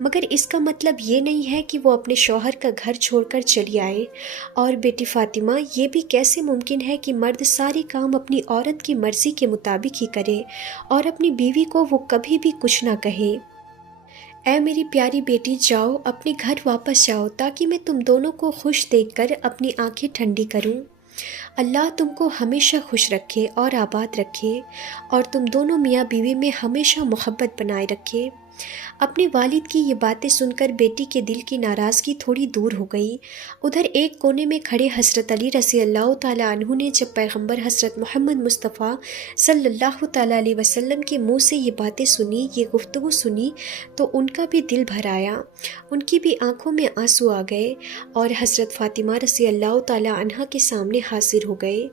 مگر اس کا مطلب یہ نہیں ہے کہ وہ اپنے شوہر کا گھر چھوڑ کر چلی آئے۔ اور بیٹی فاطمہ، یہ بھی کیسے ممکن ہے کہ مرد سارے کام اپنی عورت کی مرضی کے مطابق ہی کرے اور اپنی بیوی کو وہ کبھی بھی کچھ نہ کہے؟ اے میری پیاری بیٹی، جاؤ اپنے گھر واپس جاؤ تاکہ میں تم دونوں کو خوش دیکھ کر اپنی آنکھیں ٹھنڈی کروں۔ اللہ تم کو ہمیشہ خوش رکھے اور آباد رکھے، اور تم دونوں میاں بیوی میں ہمیشہ محبت بنائے رکھے۔ اپنے والد کی یہ باتیں سن کر بیٹی کے دل کی ناراضگی تھوڑی دور ہو گئی۔ ادھر ایک کونے میں کھڑے حضرت علی رضی اللہ تعالیٰ عنہ نے جب پیغمبر حضرت محمد مصطفیٰ صلی اللہ تعالیٰ علیہ وسلم کے منہ سے یہ باتیں سنی، یہ گفتگو سنی، تو ان کا بھی دل بھر آیا، ان کی بھی آنکھوں میں آنسو آ گئے، اور حضرت فاطمہ رضی اللہ تعالیٰ عنہ کے سامنے حاضر ہو گئے۔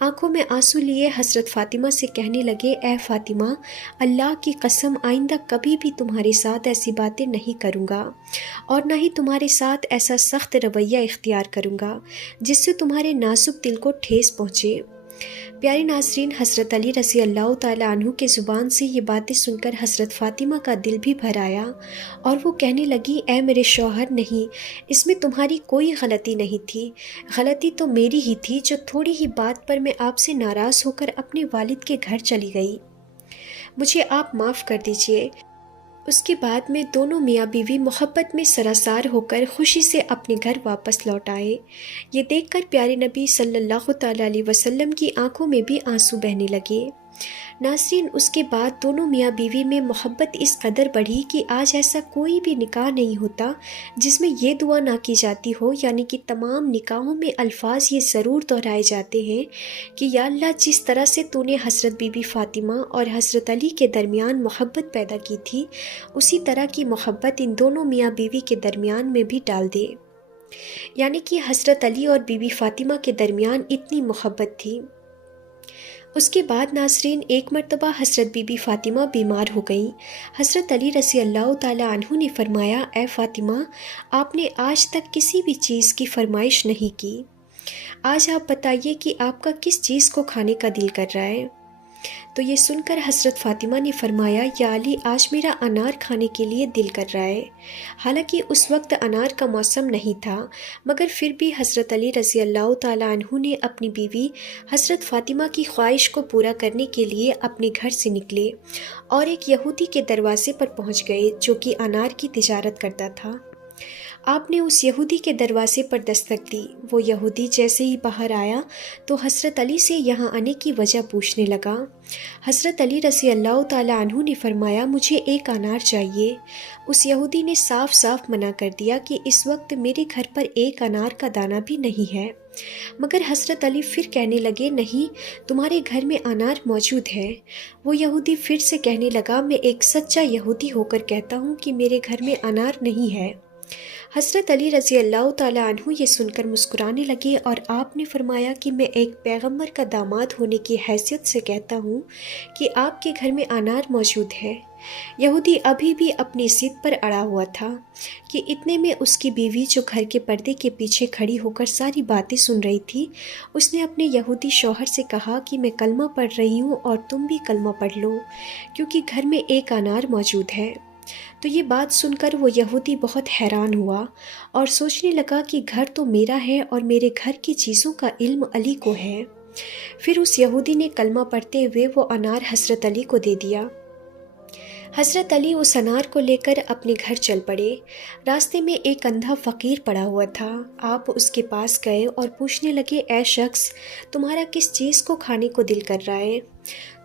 آنکھوں میں آنسو لیے حضرت فاطمہ سے کہنے لگے، اے فاطمہ، اللہ کی قسم آئندہ کبھی بھی تمہارے ساتھ ایسی باتیں نہیں کروں گا، اور نہ ہی تمہارے ساتھ ایسا سخت رویہ اختیار کروں گا جس سے تمہارے نازک دل کو ٹھیس پہنچے۔ پیارے ناظرین، حضرت علی رضی اللہ تعالیٰ عنہ کے زبان سے یہ باتیں سن کر حضرت فاطمہ کا دل بھی بھر آیا، اور وہ کہنے لگی، اے میرے شوہر، نہیں، اس میں تمہاری کوئی غلطی نہیں تھی، غلطی تو میری ہی تھی جو تھوڑی ہی بات پر میں آپ سے ناراض ہو کر اپنے والد کے گھر چلی گئی، مجھے آپ معاف کر دیجئے۔ اس کے بعد میں دونوں میاں بیوی محبت میں سراسار ہو کر خوشی سے اپنے گھر واپس لوٹ آئے۔ یہ دیکھ کر پیارے نبی صلی اللہ تعالیٰ علیہ وسلم کی آنکھوں میں بھی آنسو بہنے لگے۔ ناظرین، اس کے بعد دونوں میاں بیوی میں محبت اس قدر بڑھی کہ آج ایسا کوئی بھی نکاح نہیں ہوتا جس میں یہ دعا نہ کی جاتی ہو، یعنی کہ تمام نکاحوں میں الفاظ یہ ضرور دہرائے جاتے ہیں کہ یا اللہ، جس طرح سے تو نے حضرت بی بی فاطمہ اور حضرت علی کے درمیان محبت پیدا کی تھی، اسی طرح کی محبت ان دونوں میاں بیوی کے درمیان میں بھی ڈال دے۔ یعنی کہ حضرت علی اور بی بی فاطمہ کے درمیان اتنی محبت تھی۔ اس کے بعد ناظرین، ایک مرتبہ حضرت بی بی فاطمہ بیمار ہو گئیں۔ حضرت علی رضی اللہ تعالیٰ عنہ نے فرمایا، اے فاطمہ، آپ نے آج تک کسی بھی چیز کی فرمائش نہیں کی، آج آپ بتائیے کہ آپ کا کس چیز کو کھانے کا دل کر رہا ہے؟ تو یہ سن کر حضرت فاطمہ نے فرمایا، یا علی، آج میرا انار کھانے کے لیے دل کر رہا ہے۔ حالانکہ اس وقت انار کا موسم نہیں تھا، مگر پھر بھی حضرت علی رضی اللہ تعالیٰ عنہ نے اپنی بیوی حضرت فاطمہ کی خواہش کو پورا کرنے کے لیے اپنے گھر سے نکلے اور ایک یہودی کے دروازے پر پہنچ گئے جو کہ انار کی تجارت کرتا تھا۔ آپ نے اس یہودی کے دروازے پر دستک دی۔ وہ یہودی جیسے ہی باہر آیا تو حضرت علی سے یہاں آنے کی وجہ پوچھنے لگا۔ حضرت علی رضی اللہ تعالیٰ عنہ نے فرمایا، مجھے ایک انار چاہیے۔ اس یہودی نے صاف صاف منع کر دیا کہ اس وقت میرے گھر پر ایک انار کا دانہ بھی نہیں ہے۔ مگر حضرت علی پھر کہنے لگے، نہیں، تمہارے گھر میں انار موجود ہے۔ وہ یہودی پھر سے کہنے لگا، میں ایک سچا یہودی ہو کر کہتا ہوں کہ میرے گھر میں انار نہیں ہے۔ حضرت علی رضی اللہ تعالیٰ عنہ یہ سن کر مسکرانے لگے، اور آپ نے فرمایا کہ میں ایک پیغمبر کا داماد ہونے کی حیثیت سے کہتا ہوں کہ آپ کے گھر میں انار موجود ہے۔ یہودی ابھی بھی اپنی ضد پر اڑا ہوا تھا کہ اتنے میں اس کی بیوی جو گھر کے پردے کے پیچھے کھڑی ہو کر ساری باتیں سن رہی تھی، اس نے اپنے یہودی شوہر سے کہا کہ میں کلمہ پڑھ رہی ہوں اور تم بھی کلمہ پڑھ لو، کیونکہ گھر میں ایک انار موجود ہے۔ تو یہ بات سن کر وہ یہودی بہت حیران ہوا اور سوچنے لگا کہ گھر تو میرا ہے اور میرے گھر کی چیزوں کا علم علی کو ہے۔ پھر اس یہودی نے کلمہ پڑھتے ہوئے وہ انار حضرت علی کو دے دیا۔ حضرت علی اس انار کو لے کر اپنے گھر چل پڑے۔ راستے میں ایک اندھا فقیر پڑا ہوا تھا۔ آپ اس کے پاس گئے اور پوچھنے لگے، اے شخص، تمہارا کس چیز کو کھانے کو دل کر رہا ہے؟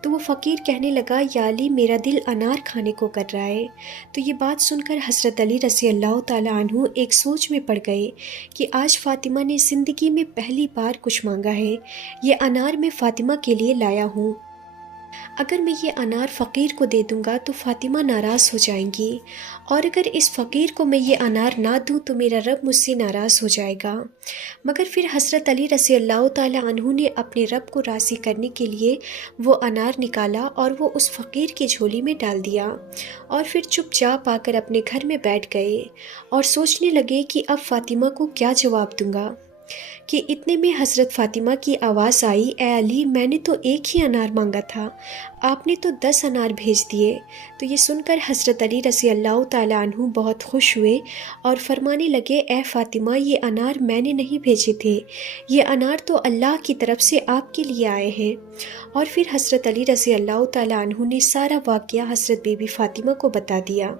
تو وہ فقیر کہنے لگا، یا علی، میرا دل انار کھانے کو کر رہا ہے۔ تو یہ بات سن کر حضرت علی رضی اللہ تعالیٰ عنہ ایک سوچ میں پڑ گئے کہ آج فاطمہ نے زندگی میں پہلی بار کچھ مانگا ہے، یہ انار میں فاطمہ کے لیے لایا ہوں۔ اگر میں یہ انار فقیر کو دے دوں گا تو فاطمہ ناراض ہو جائیں گی، اور اگر اس فقیر کو میں یہ انار نہ دوں تو میرا رب مجھ سے ناراض ہو جائے گا۔ مگر پھر حضرت علی رضی اللہ تعالیٰ عنہ نے اپنے رب کو راضی کرنے کے لیے وہ انار نکالا اور وہ اس فقیر کی جھولی میں ڈال دیا، اور پھر چپ چاپ آ کر اپنے گھر میں بیٹھ گئے اور سوچنے لگے کہ اب فاطمہ کو کیا جواب دوں گا۔ کہ اتنے میں حضرت فاطمہ کی آواز آئی، اے علی، میں نے تو ایک ہی انار مانگا تھا، آپ نے تو 10 انار بھیج دیے۔ تو یہ سن کر حضرت علی رضی اللہ تعالیٰ عنہ بہت خوش ہوئے اور فرمانے لگے، اے فاطمہ، یہ انار میں نے نہیں بھیجے تھے، یہ انار تو اللہ کی طرف سے آپ کے لیے آئے ہیں۔ اور پھر حضرت علی رضی اللہ تعالیٰ عنہ نے سارا واقعہ حضرت بی بی فاطمہ کو بتا دیا۔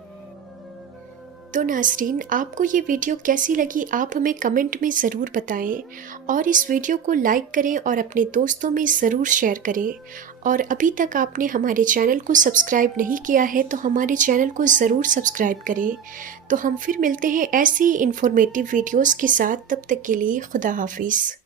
تو ناظرین، آپ کو یہ ویڈیو کیسی لگی آپ ہمیں کمنٹ میں ضرور بتائیں، اور اس ویڈیو کو لائک کریں اور اپنے دوستوں میں ضرور شیئر کریں، اور ابھی تک آپ نے ہمارے چینل کو سبسکرائب نہیں کیا ہے تو ہمارے چینل کو ضرور سبسکرائب کریں۔ تو ہم پھر ملتے ہیں ایسی انفارمیٹیو ویڈیوز کے ساتھ، تب تک کے لیے خدا حافظ۔